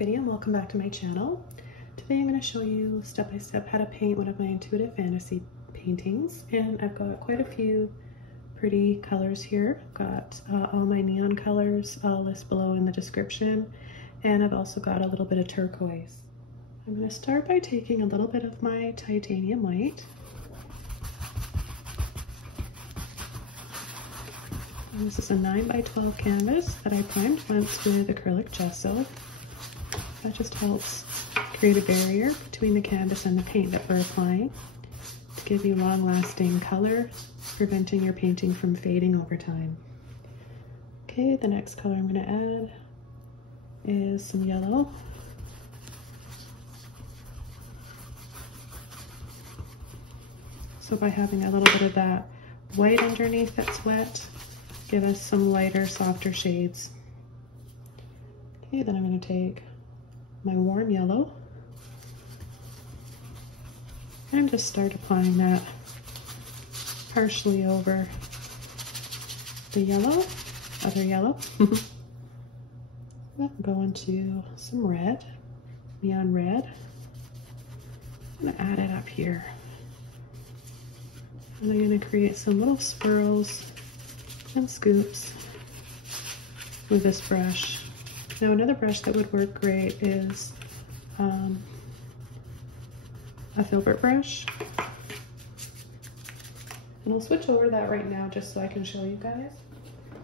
everybody, and welcome back to my channel. Today I'm going to show you step by step how to paint one of my intuitive fantasy paintings, and I've got quite a few pretty colors here. I've got all my neon colors. I'll list below in the description, and I've also got a little bit of turquoise. I'm going to start by taking a little bit of my titanium white. And this is a 9x12 canvas that I primed once with acrylic gesso. That just helps create a barrier between the canvas and the paint that we're applying to give you long-lasting color, preventing your painting from fading over time. Okay, the next color I'm going to add is some yellow. So by having a little bit of that white underneath that's wet, give us some lighter, softer shades. Okay, then I'm going to take my warm yellow and just start applying that partially over the yellow, other yellow. Then go into some red, neon red. I'm going to add it up here. And I'm going to create some little swirls and scoops with this brush. Now another brush that would work great is a filbert brush. And I'll switch over that right now just so I can show you guys.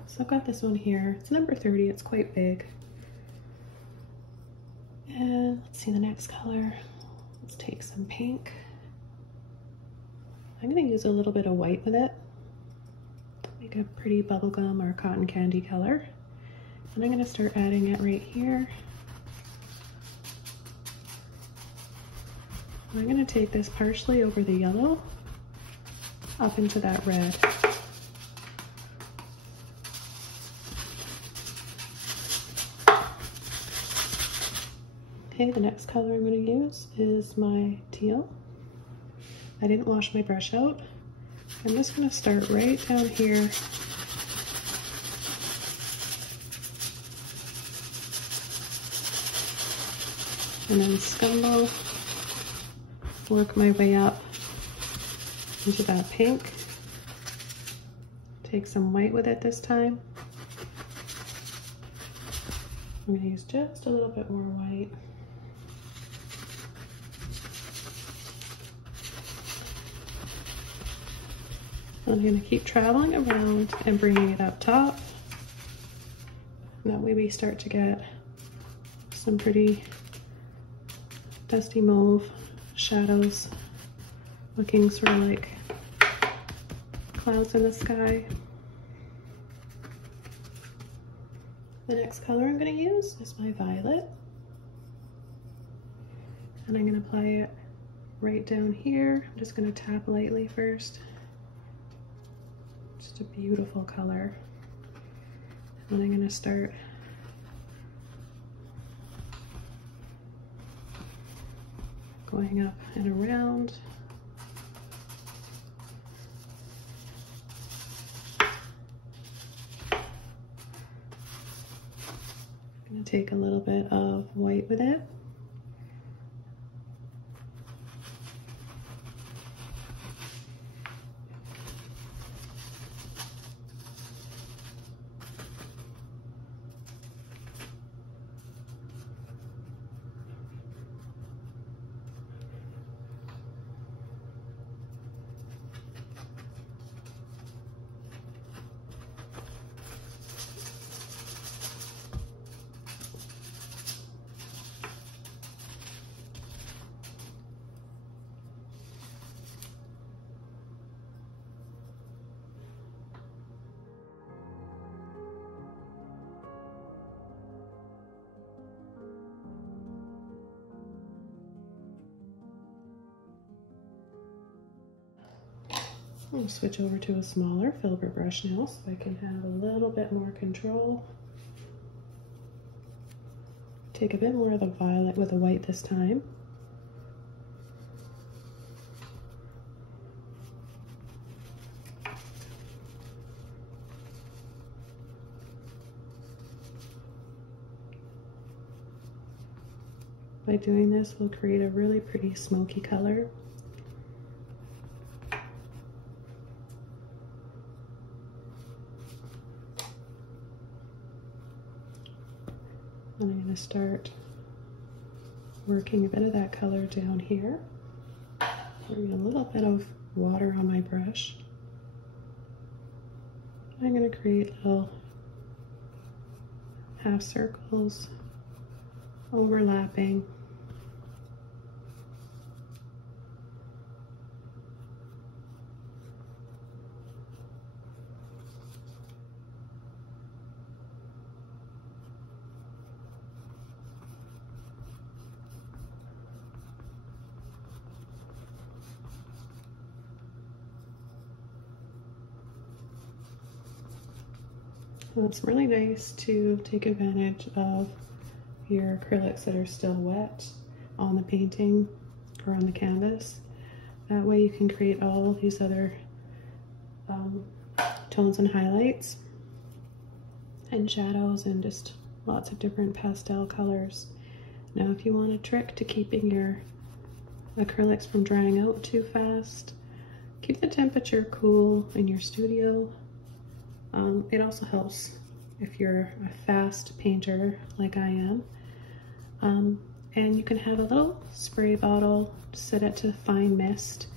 So I've got this one here. It's number 30, it's quite big. And let's see the next color. Let's take some pink. I'm gonna use a little bit of white with it. Make a pretty bubblegum or cotton candy color. And I'm going to start adding it right here. I'm going to take this partially over the yellow up into that red. Okay, the next color I'm going to use is my teal. I didn't wash my brush out. I'm just going to start right down here and then scumble, work my way up into that pink. Take some white with it this time. I'm going to use just a little bit more white. I'm going to keep traveling around and bringing it up top. That way we start to get some pretty dusty mauve shadows looking sort of like clouds in the sky. The next color I'm going to use is my violet. And I'm going to apply it right down here. I'm just going to tap lightly first. Just a beautiful color. And I'm going to start going up and around. I'm going to take a little bit of white with it. I'll switch over to a smaller filbert brush now so I can have a little bit more control. Take a bit more of the violet with the white this time. By doing this, we'll create a really pretty smoky color. And I'm going to start working a bit of that color down here. Pouring a little bit of water on my brush. I'm going to create little half circles overlapping. Well, it's really nice to take advantage of your acrylics that are still wet on the painting or on the canvas. That way you can create all these other tones and highlights and shadows and just lots of different pastel colors. Now, if you want a trick to keeping your acrylics from drying out too fast, keep the temperature cool in your studio. It also helps if you're a fast painter like I am. And you can have a little spray bottle, set it to fine mist,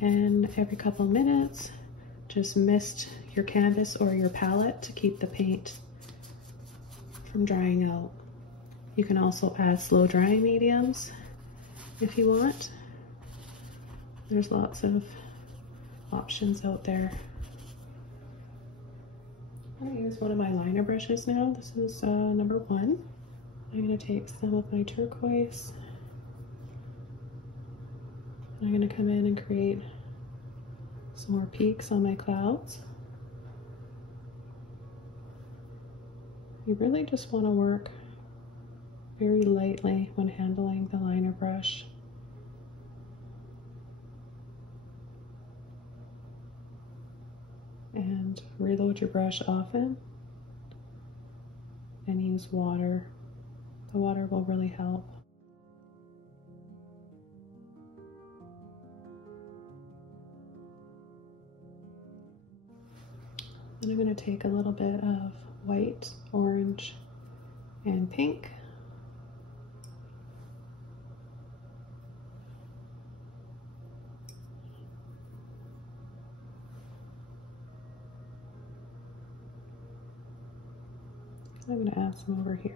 and every couple of minutes, just mist your canvas or your palette to keep the paint from drying out. You can also add slow drying mediums if you want. There's lots of options out there. I'm going to use one of my liner brushes now. This is number 1. I'm going to take some of my turquoise. I'm going to come in and create some more peaks on my clouds. You really just want to work very lightly when handling the liner brush. And reload your brush often and use water. The water will really help. Then I'm going to take a little bit of white, orange, and pink. I'm going to add some over here.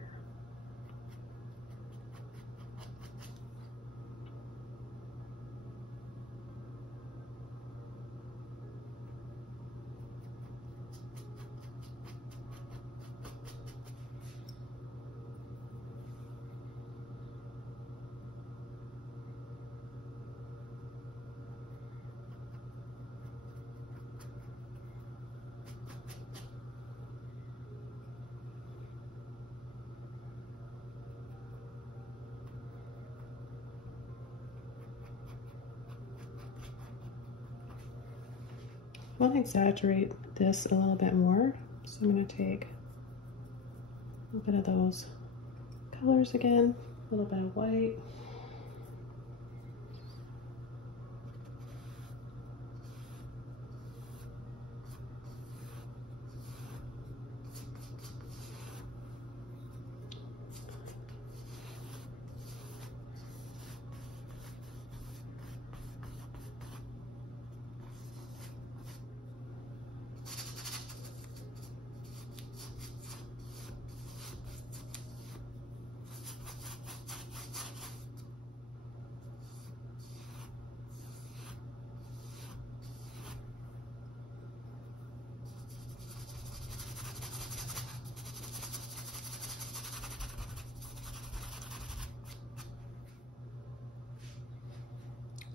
I want to exaggerate this a little bit more, so I'm going to take a little bit of those colors again, a little bit of white.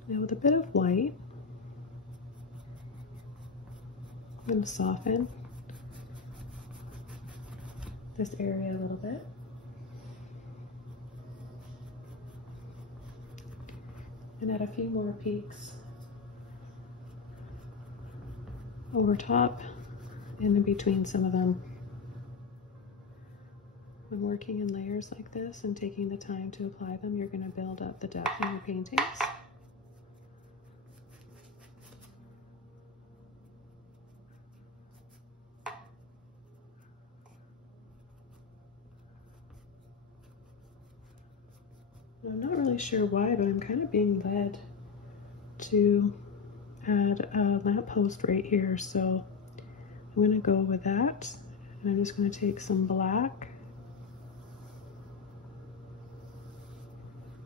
Now with a bit of white, I'm going to soften this area a little bit. And add a few more peaks over top and in between some of them. when working in layers like this and taking the time to apply them, you're going to build up the depth in your paintings. I'm not really sure why, but I'm kind of being led to add a lamppost right here, so I'm going to go with that. And I'm just going to take some black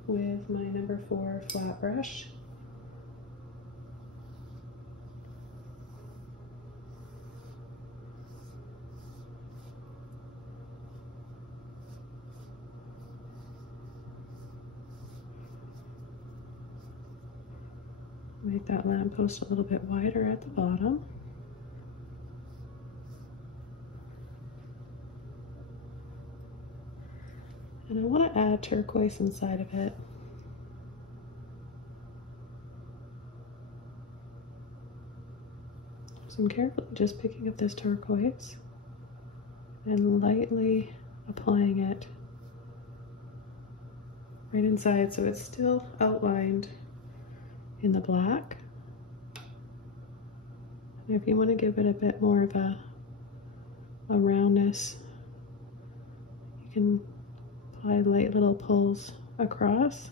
with my number 4 flat brush. Make that lamppost a little bit wider at the bottom. And I want to add turquoise inside of it. So I'm carefully just picking up this turquoise and lightly applying it right inside so it's still outlined in the black. And if you want to give it a bit more of a roundness, you can apply light little pulls across.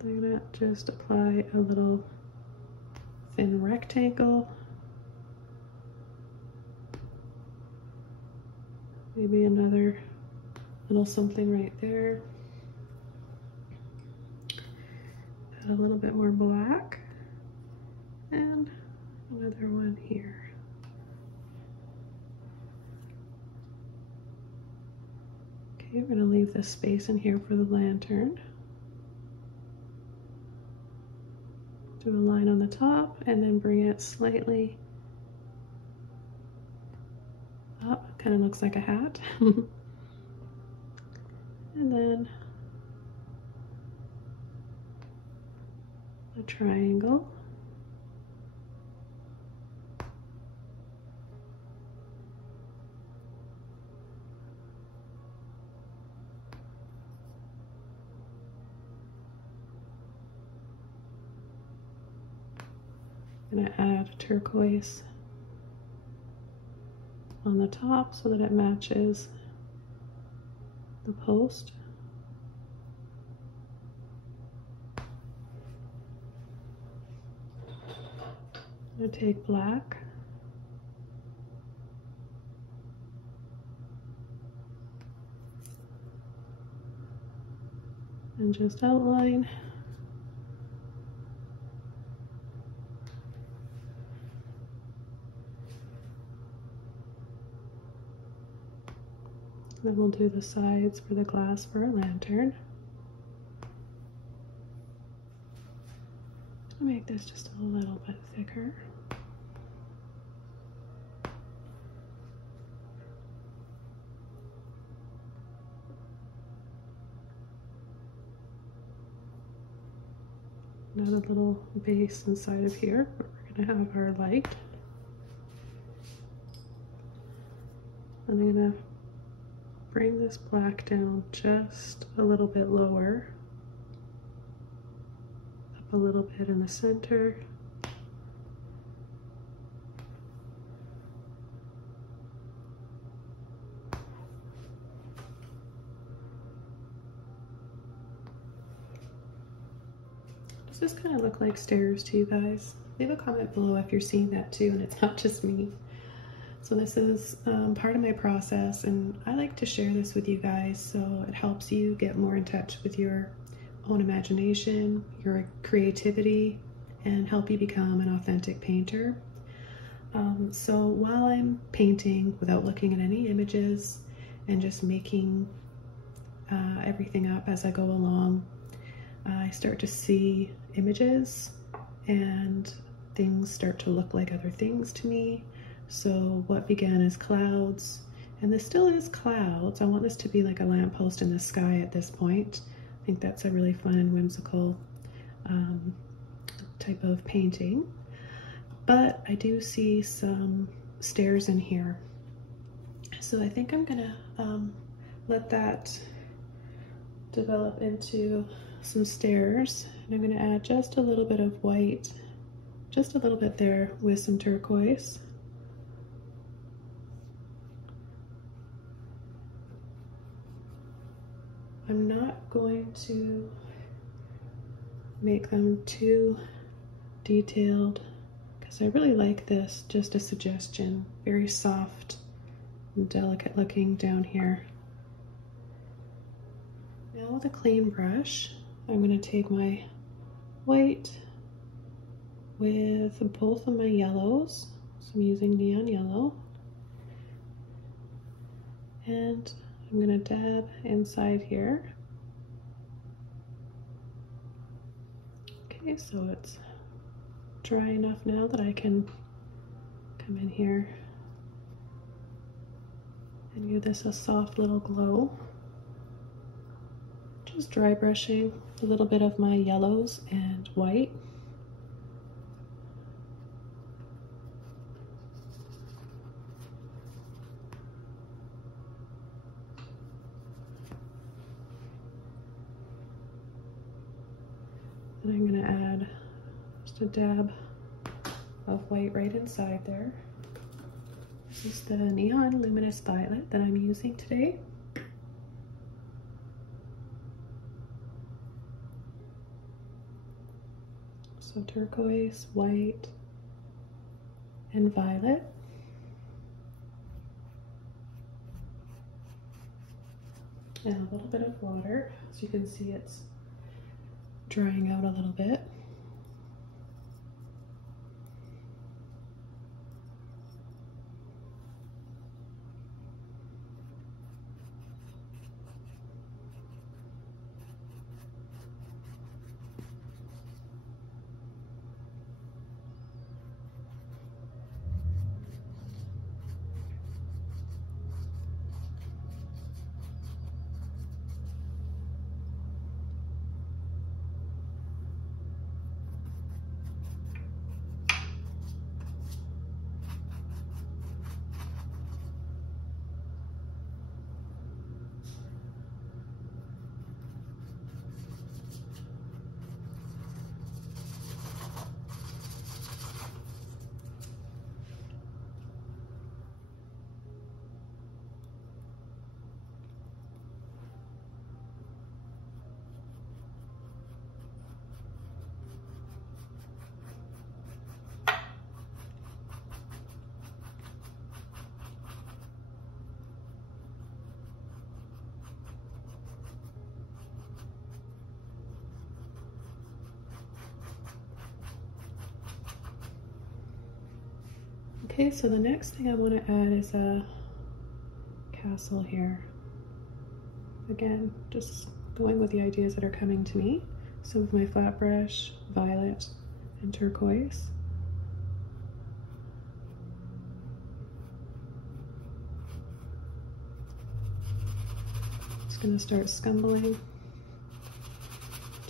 I'm gonna just apply a little thin rectangle, maybe another little something right there. Add a little bit more black and another one here. Okay, we're gonna leave this space in here for the lantern. Do a line on the top and then bring it slightly up. Kind of looks like a hat. And then a triangle. I'm going to add turquoise on the top so that it matches the post. I'm going to take black and just outline. Then we'll do the sides for the glass for our lantern. I'll make this just a little bit thicker. Add a little base inside of here where we're going to have our light. And I'm going to bring this black down just a little bit lower, up a little bit in the center. Does this kind of look like stairs to you guys? Leave a comment below if you're seeing that too and it's not just me. So this is part of my process, and I like to share this with you guys so it helps you get more in touch with your own imagination, your creativity, and help you become an authentic painter. So while I'm painting without looking at any images and just making everything up as I go along, I start to see images and things start to look like other things to me. So what began as clouds, and this still is clouds. I want this to be like a lamppost in the sky at this point. I think that's a really fun and whimsical type of painting. but I do see some stairs in here. So I think I'm gonna let that develop into some stairs. And I'm gonna add just a little bit of white, just a little bit there with some turquoise. I'm not going to make them too detailed because I really like this, just a suggestion, very soft and delicate looking down here. Now with a clean brush, I'm going to take my white with both of my yellows, so I'm using neon yellow, and I'm going to dab inside here. Okay, so it's dry enough now that I can come in here and give this a soft little glow. Just dry brushing a little bit of my yellows and white. And I'm going to add just a dab of white right inside there. This is the Neon Luminous Violet that I'm using today. So turquoise, white, and violet. And a little bit of water. As you can see, it's drying out a little bit. Okay, so the next thing I want to add is a castle here. Again, just going with the ideas that are coming to me. So with my flat brush, violet, and turquoise. Just going to start scumbling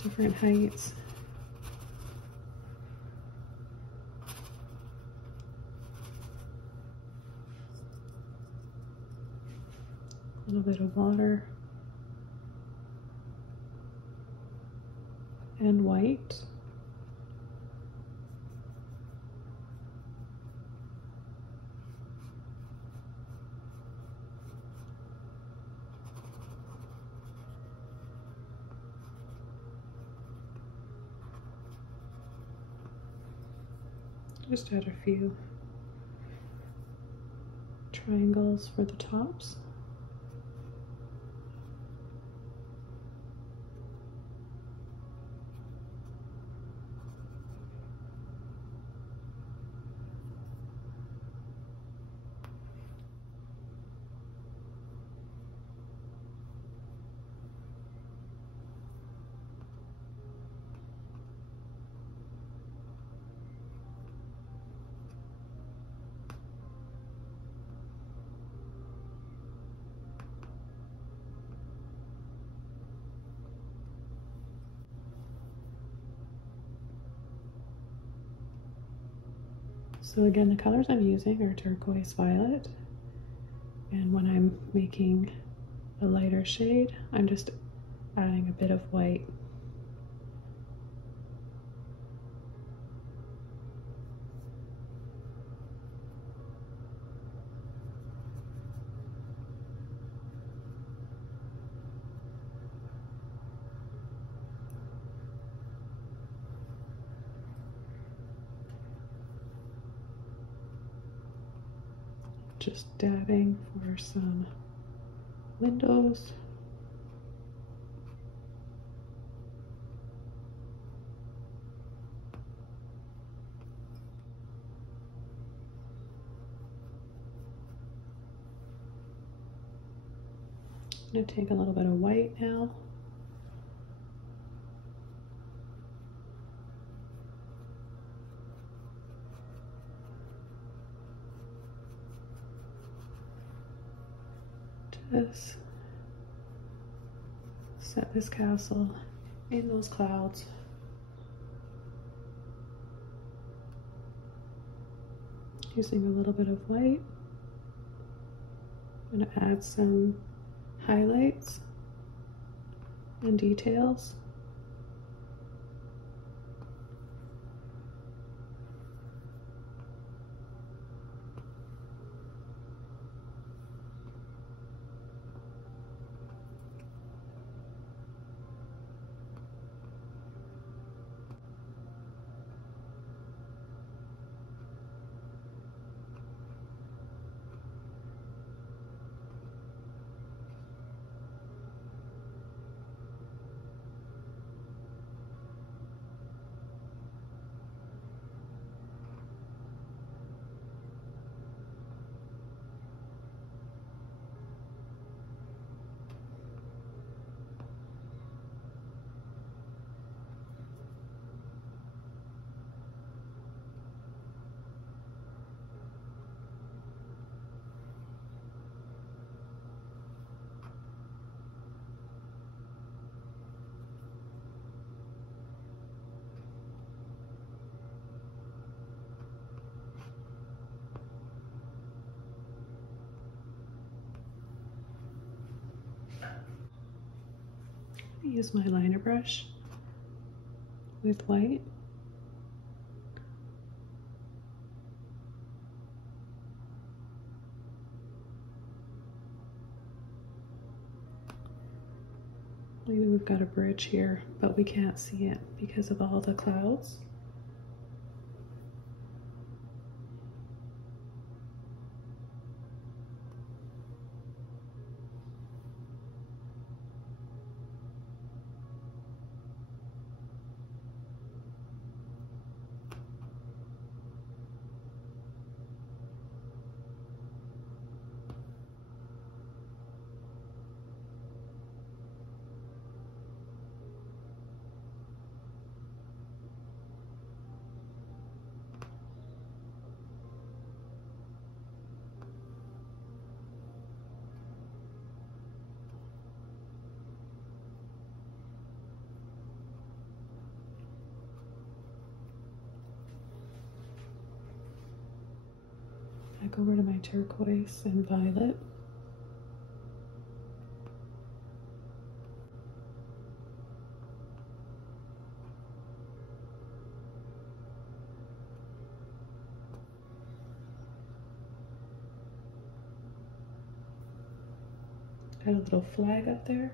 different heights. A little bit of water and white. Just add a few triangles for the tops. So again, the colors I'm using are turquoise, violet, and when I'm making a lighter shade, I'm just adding a bit of white. Just dabbing for some windows. I'm going to take a little bit of white now. Just set this castle in those clouds. Using a little bit of white. I'm going to add some highlights and details. Use my liner brush with white. Maybe we've got a bridge here, but we can't see it because of all the clouds. Back over to my turquoise and violet. Got a little flag up there.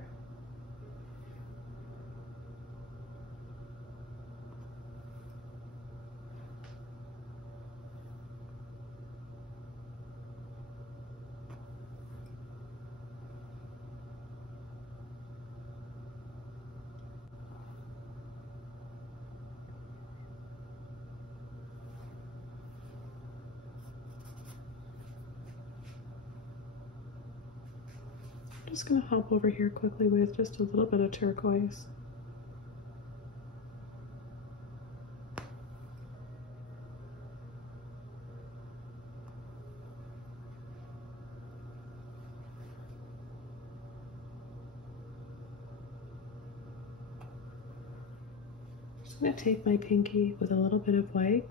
I'm just going to hop over here quickly with just a little bit of turquoise. I'm just going to take my pinky with a little bit of white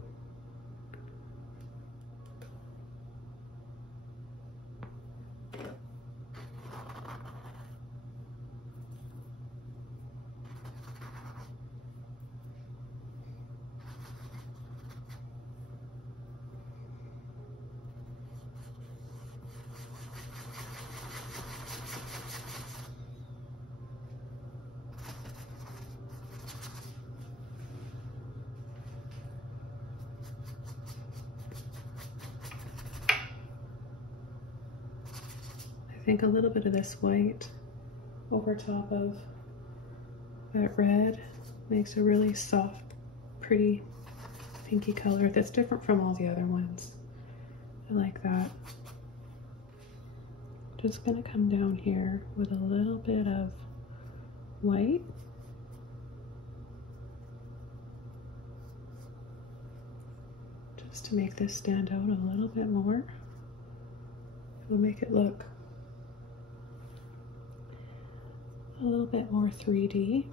think a little bit of this white over top of that red makes a really soft, pretty pinky color that's different from all the other ones. I like that. Just gonna come down here with a little bit of white. Just to make this stand out a little bit more. It'll make it look a little bit more 3D.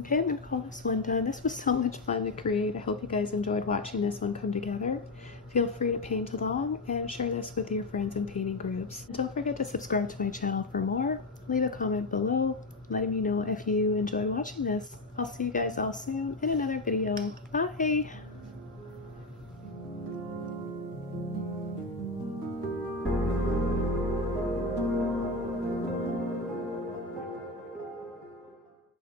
Okay, I'm gonna call this one done. This was so much fun to create. I hope you guys enjoyed watching this one come together. Feel free to paint along and share this with your friends in painting groups. And don't forget to subscribe to my channel for more. Leave a comment below letting me know if you enjoyed watching this. I'll see you guys all soon in another video. Bye!